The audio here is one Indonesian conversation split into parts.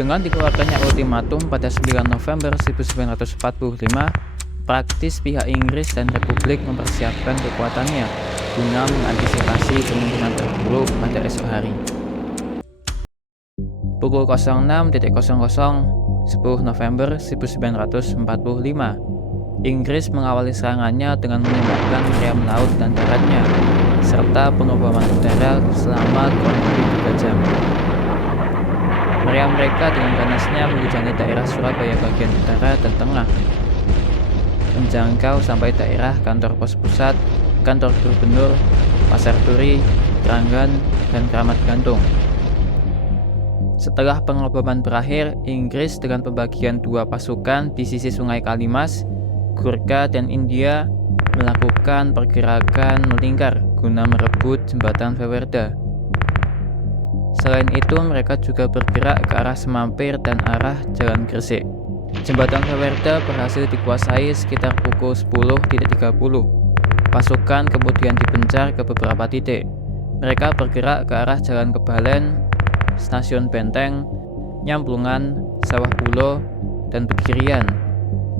Dengan dikeluarkannya ultimatum pada 9 November 1945, praktis pihak Inggris dan Republik mempersiapkan kekuatannya guna mengantisipasi kemungkinan terburuk pada esok hari. Pukul 06.00 10 November 1945, Inggris mengawali serangannya dengan menembakkan meriam laut dan daratnya, serta pengeboman udara selama kurang lebih 3 jam. Meriam mereka dengan ganasnya menghujani daerah Surabaya bagian utara dan tengah, menjangkau sampai daerah kantor pos pusat, kantor gubernur, pasar turi, Keranggan, dan Kramat Gantung. Setelah pengeboman berakhir, Inggris dengan pembagian 2 pasukan di sisi Sungai Kalimas, Gurkha dan India melakukan pergerakan melingkar guna merebut jembatan Vewerda. Selain itu, mereka juga bergerak ke arah Semampir dan arah Jalan Gresik. Jembatan Vewerda berhasil dikuasai sekitar pukul 10.30. Pasukan kemudian dipencar ke beberapa titik. Mereka bergerak ke arah Jalan Kebalen, Stasiun Benteng, Nyamplungan, Sawah Bulo, dan Pegirian.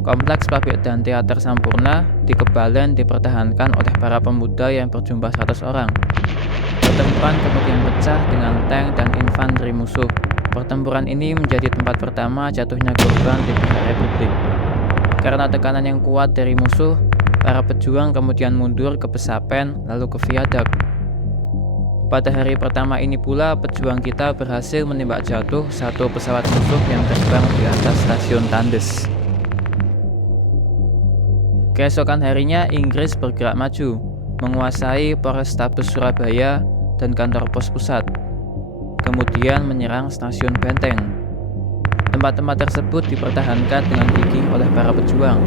Kompleks pabrik dan teater Sampurna di Kebalen dipertahankan oleh para pemuda yang berjumlah 100 orang. Pertempuran kemudian pecah dengan tank dan infanteri musuh. Pertempuran ini menjadi tempat pertama jatuhnya korban di pihak Republik. Karena tekanan yang kuat dari musuh, para pejuang kemudian mundur ke Pesapen lalu ke Viadak. Pada hari pertama ini pula, pejuang kita berhasil menembak jatuh 1 pesawat musuh yang terbang di atas stasiun Tandes. Keesokan harinya, Inggris bergerak maju, menguasai Polrestabes Surabaya dan kantor pos pusat, kemudian menyerang stasiun Benteng. Tempat-tempat tersebut dipertahankan dengan gigih oleh para pejuang.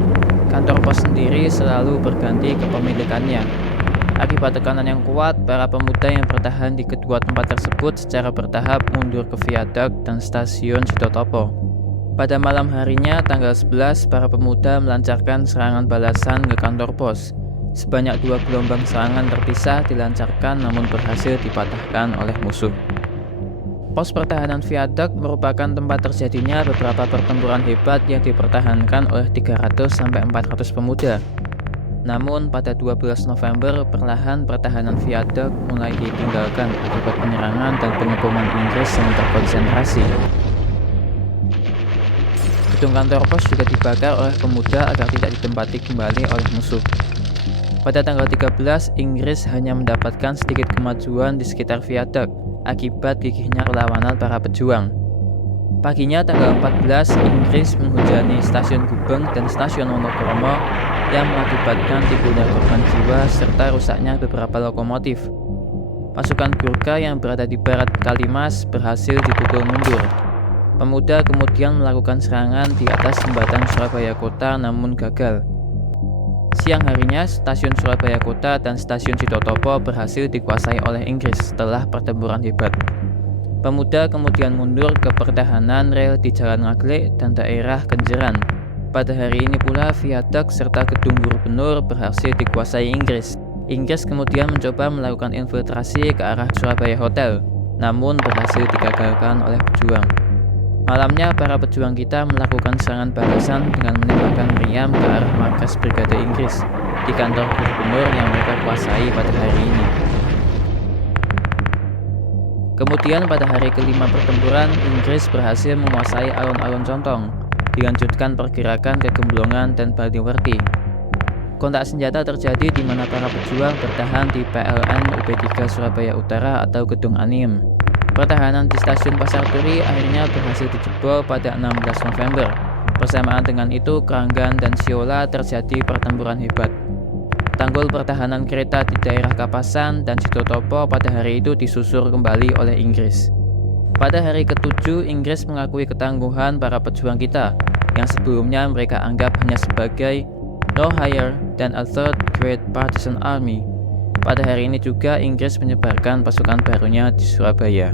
Kantor pos sendiri selalu berganti kepemilikannya. Akibat tekanan yang kuat, para pemuda yang bertahan di kedua tempat tersebut secara bertahap mundur ke Viadak dan stasiun Sitotopo. Pada malam harinya, tanggal 11, para pemuda melancarkan serangan balasan ke kantor pos. Sebanyak 2 gelombang serangan terpisah dilancarkan namun berhasil dipatahkan oleh musuh. Pos pertahanan Viadak merupakan tempat terjadinya beberapa pertempuran hebat yang dipertahankan oleh 300-400 pemuda. Namun pada 12 November, perlahan pertahanan Viadak mulai ditinggalkan akibat penyerangan dan pengeboman Inggris yang terkonsentrasi. Gedung kantor pos juga dibakar oleh pemuda agar tidak ditempati kembali oleh musuh. Pada tanggal 13, Inggris hanya mendapatkan sedikit kemajuan di sekitar Viadak akibat gigihnya perlawanan para pejuang. Paginya tanggal 14, Inggris menghujani stasiun Gubeng dan stasiun Wonokromo yang mengakibatkan timbulnya korban jiwa serta rusaknya beberapa lokomotif. Pasukan Gurkha yang berada di barat Kalimas berhasil dipukul mundur. Pemuda kemudian melakukan serangan di atas jembatan Surabaya Kota namun gagal. Siang harinya, stasiun Surabaya Kota dan stasiun Sitotopo berhasil dikuasai oleh Inggris setelah pertempuran hebat. Pemuda kemudian mundur ke pertahanan rel di Jalan Ngaglik dan daerah Kenjeran. Pada hari ini pula, Viadak serta gedung gubernur berhasil dikuasai Inggris. Inggris kemudian mencoba melakukan infiltrasi ke arah Surabaya Hotel, namun berhasil digagalkan oleh pejuang. Malamnya, para pejuang kita melakukan serangan balasan dengan menembakkan meriam ke arah markas Brigade Inggris di kantor gubernur yang mereka kuasai pada hari ini. Kemudian pada hari kelima pertempuran, Inggris berhasil menguasai alun-alun Contong, dilanjutkan pergerakan ke Gemblongan dan Baliwerti. Kontak senjata terjadi di mana para pejuang bertahan di PLN UP3 Surabaya Utara atau Gedung Aniem. Pertahanan di stasiun Pasar Turi akhirnya berhasil dijebol pada 16 November. Bersamaan dengan itu, Keranggan dan Siola terjadi pertempuran hebat. Tanggul pertahanan kereta di daerah Kapasan dan Sitotopo pada hari itu disusur kembali oleh Inggris. Pada hari ke-7, Inggris mengakui ketangguhan para pejuang kita, yang sebelumnya mereka anggap hanya sebagai no higher than a third grade partisan army. Pada hari ini juga Inggris menyebarkan pasukan barunya di Surabaya.